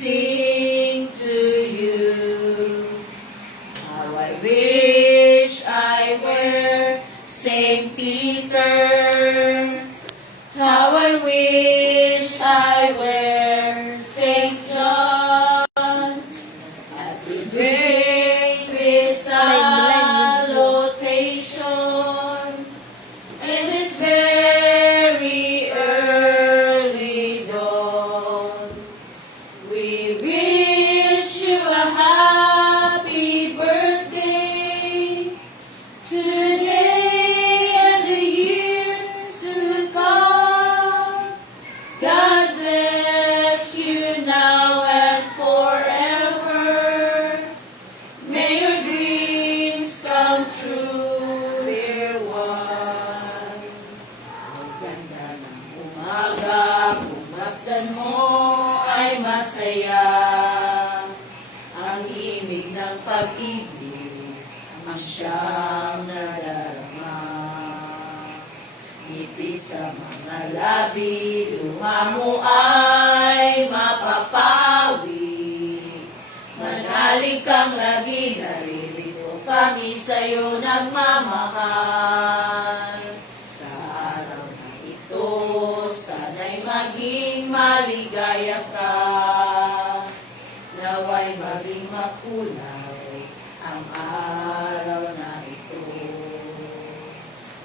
sing to you. How I wish I were Saint Peter. How I wish I were Saint John. As we bring this salutation in this very early dawn, we wish you a happy birthday today and the years to come. God bless you now and forever. May your dreams come true, dear one. Ang ganda ng umaga, pumasdan mo ay masaya. Ang imig ng pag-ibig ang siyang nadarama. Ngiti sa mga labi, luha mo ay mapapawi. Manalig kang lagi, naririto kami sa'yo nagmamahal. Sa araw na ito, sana'y maging maligaya ka. Naway maging makulay ang araw na ito.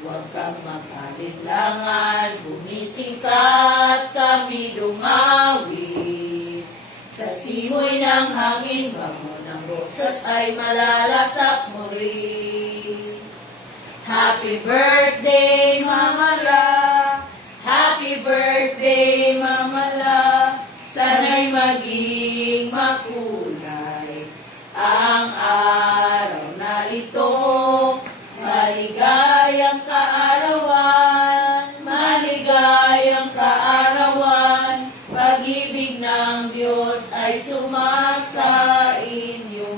Huwag kang mag-alinlangan, gumising ka at kami dumawit. Sa simoy ng hangin, bango ng rosas ay malalasap mo rin. Happy birthday, Mama La! Happy birthday, Mama La! Sana'y maging makulay ang araw na ito. Maligayang kaarawan, maligayang kaarawan, pag-ibig ng Diyos ay sumasa inyo.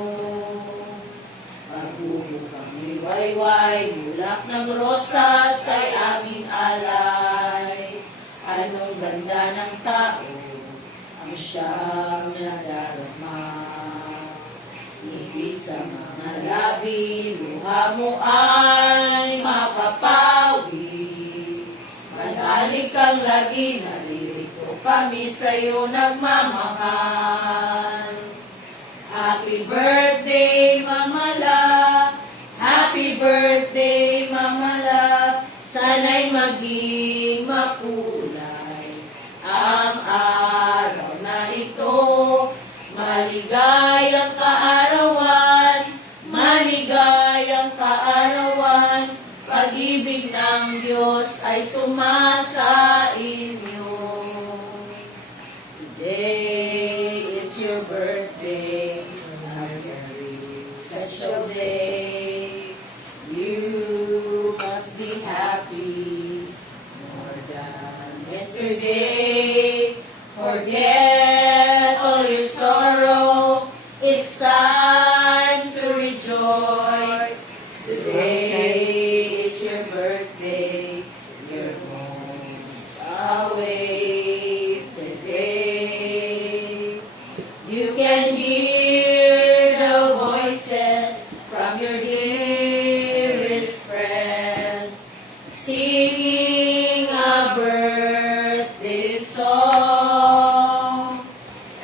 Pagbubo kang liwayway, bulak ng rosas ay aming alay. Anong ganda ng tao ang siyang nadarama. Ngiti sa mga labi, luha mo ay mapapawi. Manalig kang lagi, naririto kami sa'yo nagmamahal. Happy birthday, Mama La! Happy birthday, Mama La! Sana'y maging makulay ang araw na ito. Maligayang kaarawan, maligayang kaarawan, pag-ibig ng Diyos ay sumasa inyo. Today is your birthday, a very special day. You must be happy more than yesterday. Forget all your sorrow, it's time to rejoice. Today is your birthday, your most away today. You can hear the voices from your dearest friend, singing a birthday song.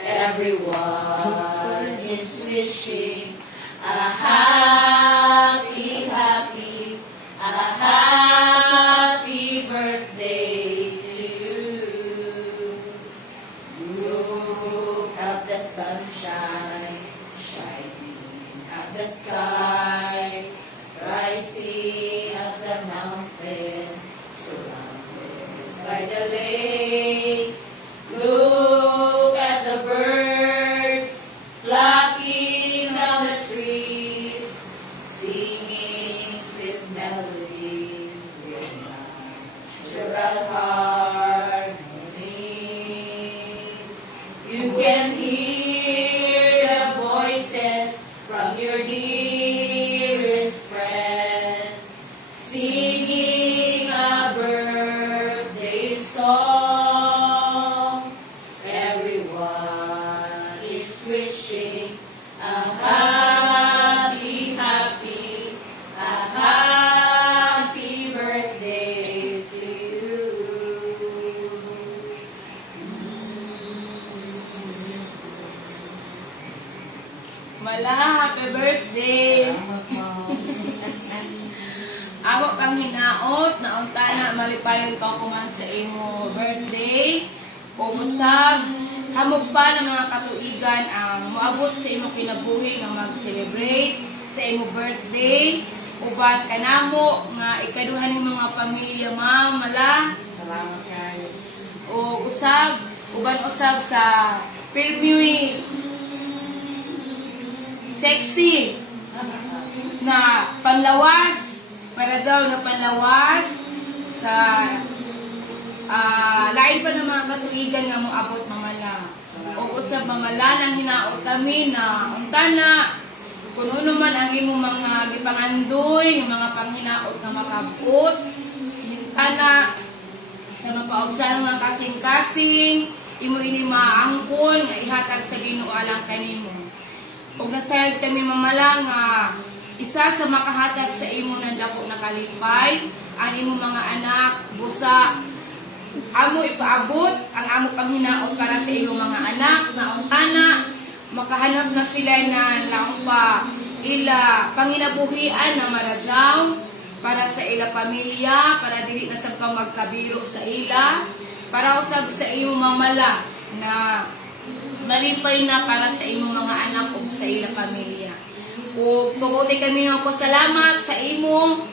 Everyone is wishing a happy birthday to you. Look at the sunshine shining at the sky, rising up the mountain, surrounded by the lakes. Look at the birds flocking down the trees, singing sweet melody with natural harmony. You can hear the voices from your dearest friend, singing a birthday song. Everyone Mala, happy birthday. Salamat, ma'am. Ako kang hinaot na unta na malipayon ka kuman sa imo birthday. O usab, hamog pa ng mga katuigan ang moabot sa imo kinabuhi nga mag-celebrate sa imo birthday. Uban kanamo nga ikaduhan ng mga pamilya, ma'am, mala. Salamat kayo. O usab, uban usab sa Pirmiwi sexy na panlawas para daw na panlawas sa lain pa ng mga katuigan nga moabot mamala. O usab mamala nang hinaot kami na unta na kung ano man ang imo mga gipangandoy, mga panghinaot nga makabot, hinta na sa mapaobsan nga kasing-kasing, imo ini maangkon nga ihatag sa Ginoo alang kanimo. Ug nasayad kami mamala nga isa sa makahatag sa imo ng dako na kalipay, ang imo mga anak busa amo ipaabot ang amo panghinaot para sa iyong mga anak nga ana makahanap na sila na lang pa ila panginabuhian na maradyaw para sa ila pamilya, para dili na sab ka magkabiro sa ila, para usab sa iyong mamala na malipay na para sa imong mga anak o sa ila pamilya. O tuguti kami ng pasalamat sa imo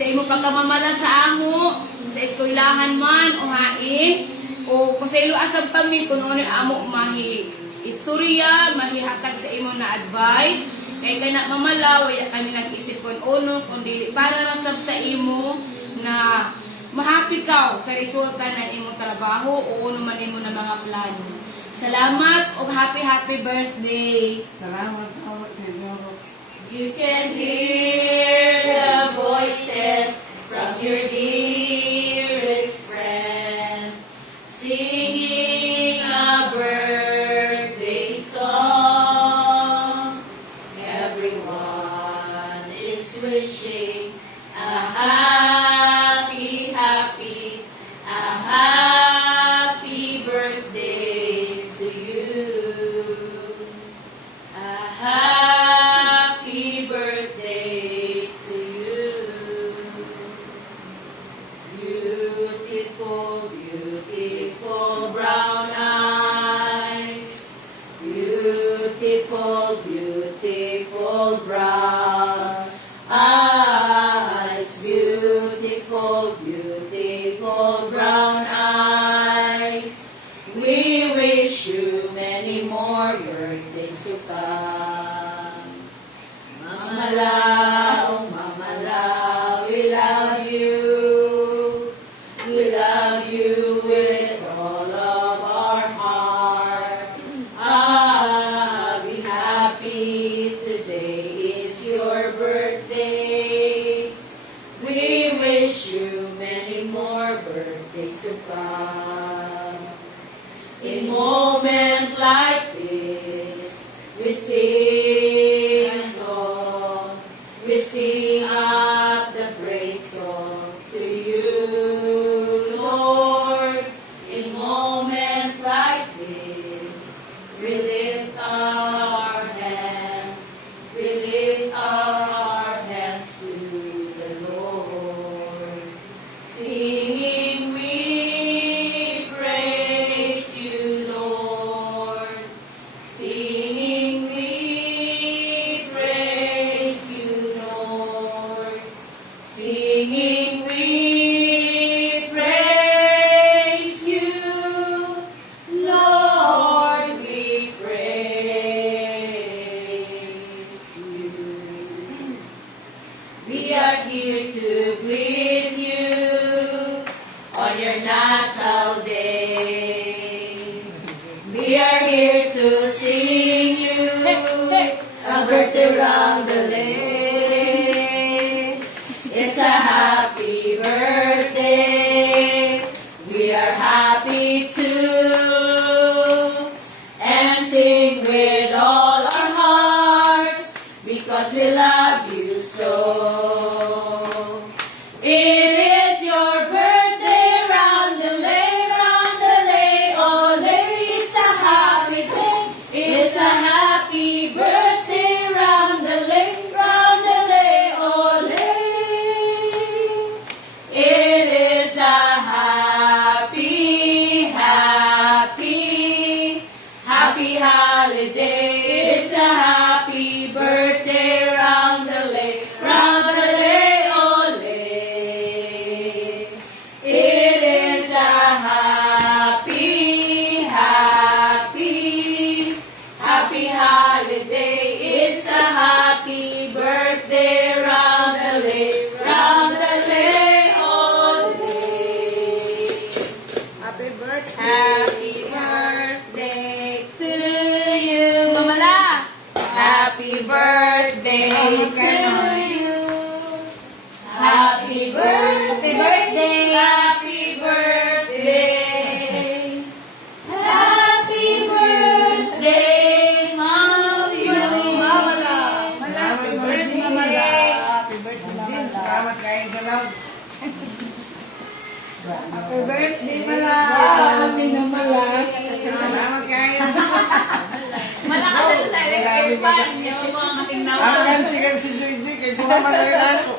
pagkamamala sa amo, sa eskwelahan man o hain, o kung sa ilo asab kami kung ano amo mahi istorya, mahihatag sa imo na advice, kay kana mamala, wala kami nag-isip kung uno, kundi para rasab sa imo na mahappy ka sa resulta ng imo trabaho o uno man imo na mga plano. Salamat o happy birthday! Salamat sa inyo. You can hear the voices from your dearest friend singing a birthday song. Everyone is wishing a happy birthday to you. A happy birthday to you. Beautiful, beautiful brown eyes. Beautiful, beautiful brown eyes. Beautiful, beautiful brown eyes. We wish you many more birthdays to come. Mamala, oh mamala, we love you. We love you with all of our hearts. Be happy, today is your birthday. We wish you many more birthdays to come. In moments like this, we sing a song. We sing up the praise song to you, Lord. In moments like this, we lift our hands. We lift our hands to the Lord. Singing we praise you, Lord. Singing we praise you, Lord. Singing we praise you, Lord. We praise you. We are here to greet you on your natal day. We are here to sing you a birthday roundelay. It's a happy birthday. We are happy too, and sing with all our hearts because we love you so. It is your birthday, roundelay, ole. It's a happy day. It's a happy birthday Happy holiday, it's a happy birthday, round the lake, ole. It is a happy, happy, happy holiday, it's a happy birthday, round the lake, ole. Happy birthday. Happy birthday to you. Mamala. Happy birthday to you. Happy birthday. Happy birthday. Happy birthday, Mommy. Mamala. Happy birthday, Mamala. Happy birthday, Mamala. Salamat kayo sa love. Happy birthday, Mala. Happy na Mala. Salamat kayo. Malakas na sa electric fan niyo, mga katingnawa. Ang kansigan si Joy Joy, kay Puma Mandarin ako.